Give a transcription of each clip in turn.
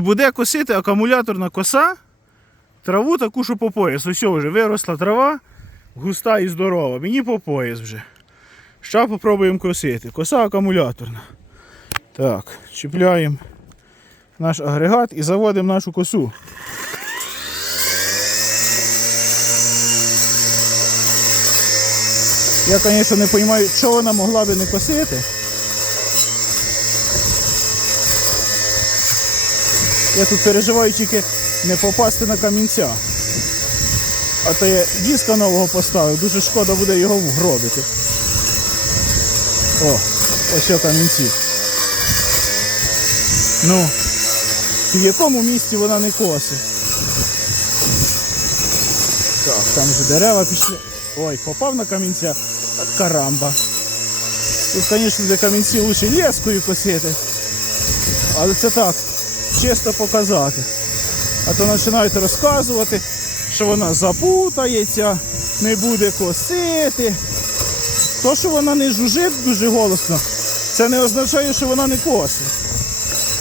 Буде косити акумуляторна коса, траву таку, що по пояс. Ось вже виросла трава, густа і здорова. Мені по пояс вже. Ще попробуємо косити. Коса акумуляторна. Так, чіпляємо наш агрегат і заводимо нашу косу. Я, звісно, не розумію, що вона могла би не косити. Я тут переживаю тільки не попасти на камінця. А то я диска нового поставив, дуже шкода буде його вгробити. О, ось камінці. Ну, в якому місці вона не косить? Так, там вже дерева пішли. Ой, попав на камінця. Карамба. Тут, звісно, для камінці лучше лескою косити. Але це так, чисто показати. А то починають розказувати, що вона запутається, не буде косити. То, що вона не жужить дуже голосно, це не означає, що вона не косить.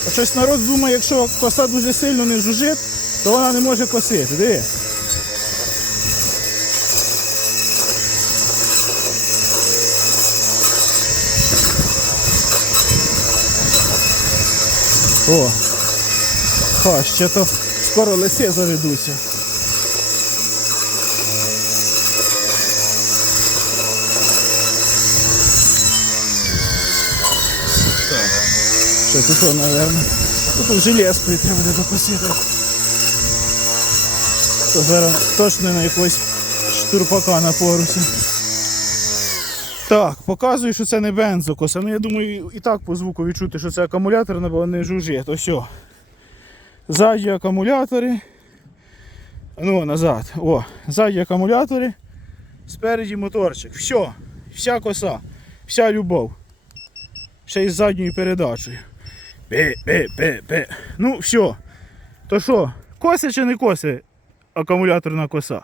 А щось народ думає, якщо коса дуже сильно не жужить, то вона не може косити. Диви. О, Ха, ще то скоро лиси заведуться. Що тут, о, наверное. Тут желез треба буде докосити. То зараз точно на якогось штурпака на порусі. Так, показую, що це не бензокоса. Ну я думаю, і так по звуку відчути, що це акумулятор, бо не жужжить. Ось. О. Ззаді акумулятори. Ну, назад. О, ззаді акумулятори. Спереді моторчик. Все. Вся коса. Вся любов. Ще й з задньою передачею. Бе-бе-бе-бе. Ну, все. То що, коси чи не коси акумуляторна коса?